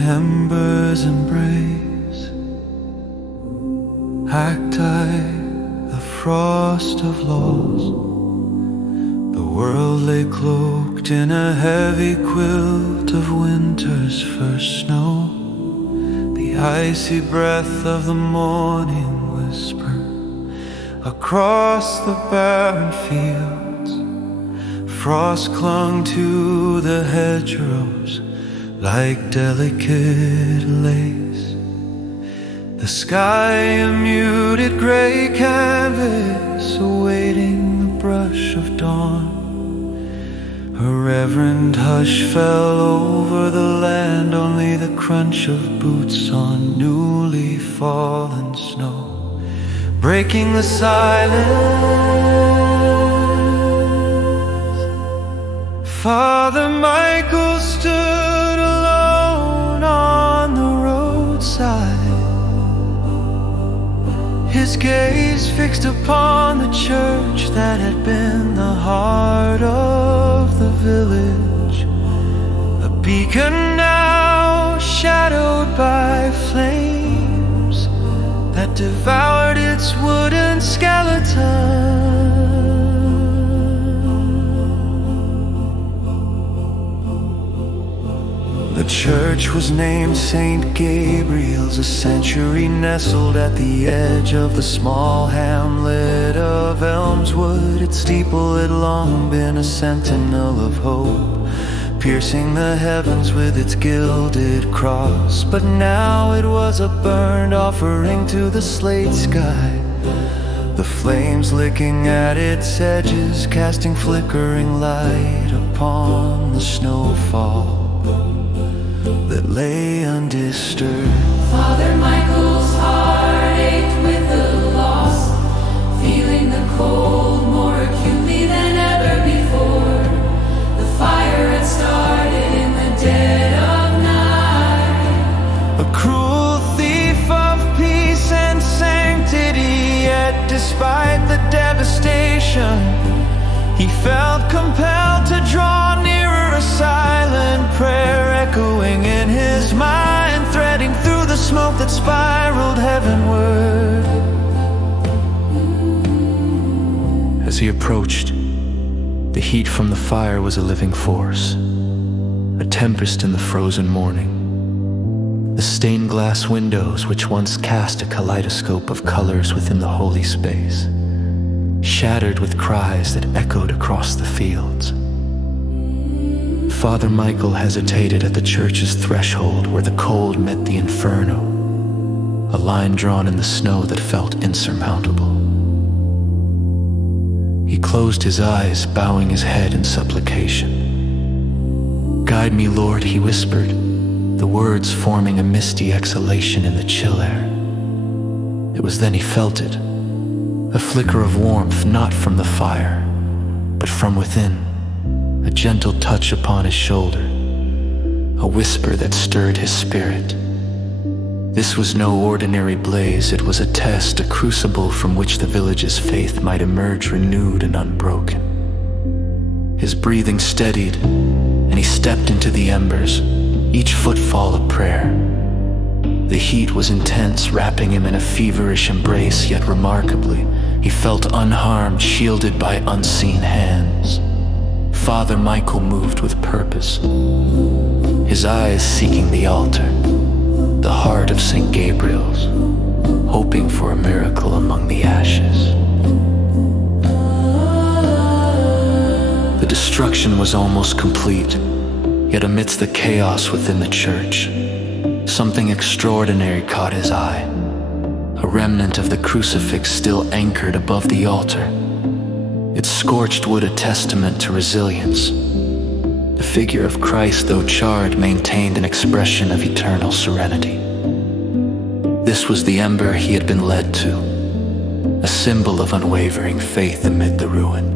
embers embrace, cacti, the frost of laws. The world lay cloaked in a heavy quilt of winter's first snow. The icy breath of the morning whisper across the barren fields. Frost clung to the hedgerows like delicate lace. The sky a muted gray canvas awaiting the brush of dawn. A reverent hush fell over the land, only the crunch of boots on newly fallen snow, breaking the silence. Father Michael stood alone on the roadside, his gaze fixed upon the church that had been the heart of the village, a beacon now shadowed by flames that devoured its wooden skeleton. The church was named St. Gabriel's, a sanctuary nestled at the edge of the small hamlet of Elmswood. Its steeple had long been a sentinel of hope, piercing the heavens with its gilded cross. But now it was a burned offering to the slate sky, the flames licking at its edges, casting flickering light upon the snowfall that lay undisturbed. Father Michael's heart ached with the loss, feeling the cold more acutely than ever before. The fire had started in the dead of night, a cruel thief of peace and sanctity. Yet despite the devastation, he felt compelled to draw nearer, a silent prayer echoing in his mind, threading through the smoke that spiraled heavenward. As he approached, the heat from the fire was a living force, a tempest in the frozen morning. The stained glass windows, which once cast a kaleidoscope of colors within the holy space, shattered with cries that echoed across the fields. Father Michael hesitated at the church's threshold where the cold met the inferno, a line drawn in the snow that felt insurmountable. He closed his eyes, bowing his head in supplication. "Guide me, Lord," he whispered, the words forming a misty exhalation in the chill air. It was then he felt it, a flicker of warmth, not from the fire, but from within, a gentle touch upon his shoulder, a whisper that stirred his spirit. This was no ordinary blaze, it was a test, a crucible from which the village's faith might emerge renewed and unbroken. His breathing steadied, and he stepped into the embers, each footfall a prayer. The heat was intense, wrapping him in a feverish embrace, yet remarkably, he felt unharmed, shielded by unseen hands. Father Michael moved with purpose, his eyes seeking the altar, the heart of St. Gabriel's, hoping for a miracle among the ashes. The destruction was almost complete, yet amidst the chaos within the church, something extraordinary caught his eye. A remnant of the crucifix still anchored above the altar, its scorched wood a testament to resilience. The figure of Christ, though charred, maintained an expression of eternal serenity. This was the ember he had been led to, a symbol of unwavering faith amid the ruin.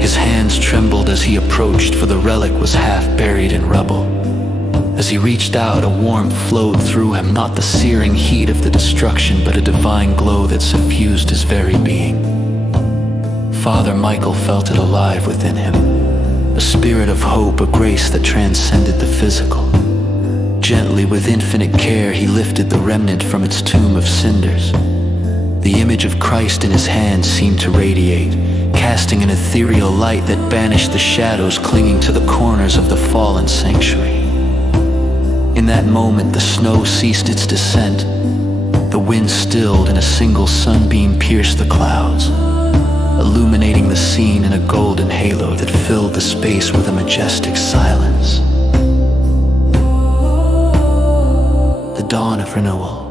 His hands trembled as he approached, for the relic was half buried in rubble. As he reached out, a warmth flowed through him, not the searing heat of the destruction, but a divine glow that suffused his very being. Father Michael felt it alive within him, a spirit of hope, a grace that transcended the physical. Gently, with infinite care, he lifted the remnant from its tomb of cinders. The image of Christ in his hand seemed to radiate, casting an ethereal light that banished the shadows clinging to the corners of the fallen sanctuary. In that moment, the snow ceased its descent. The wind stilled, and a single sunbeam pierced the clouds, illuminating the scene in a golden halo that filled the space with a majestic silence. The dawn of renewal.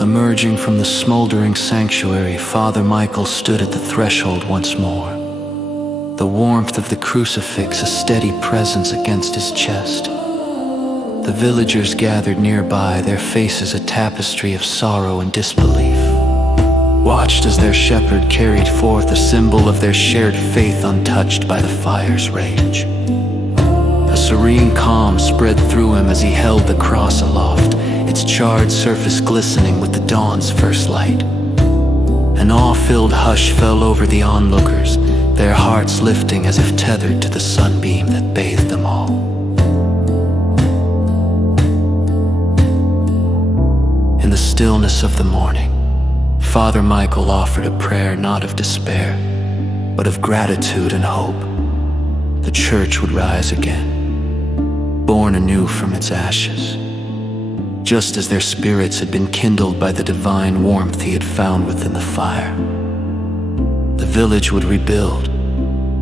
Emerging from the smoldering sanctuary, Father Michael stood at the threshold once more. The warmth of the crucifix a steady presence against his chest. The villagers gathered nearby, their faces a tapestry of sorrow and disbelief, watched as their shepherd carried forth a symbol of their shared faith untouched by the fire's rage. A serene calm spread through him as he held the cross aloft, its charred surface glistening with the dawn's first light. An awe-filled hush fell over the onlookers, their hearts lifting as if tethered to the sunbeam that bathed them all. In the stillness of the morning, Father Michael offered a prayer not of despair, but of gratitude and hope. The church would rise again, born anew from its ashes, just as their spirits had been kindled by the divine warmth he had found within the fire. The village would rebuild,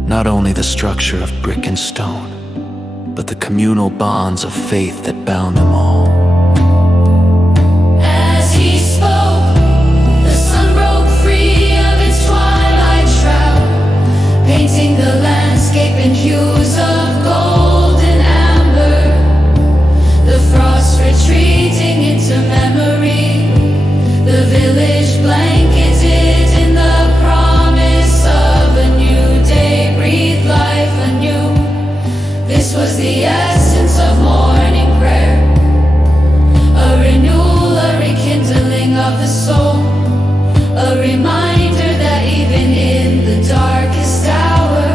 not only the structure of brick and stone, but the communal bonds of faith that bound them all. As he spoke, the sun broke free of its twilight shroud, painting the landscape in hues of gold and amber. The frost retreating into memory, the village blanketed in the promise of a new day, breathed life anew. This was the essence of morning prayer, a renewal, a rekindling of the soul, a reminder that even in the darkest hour,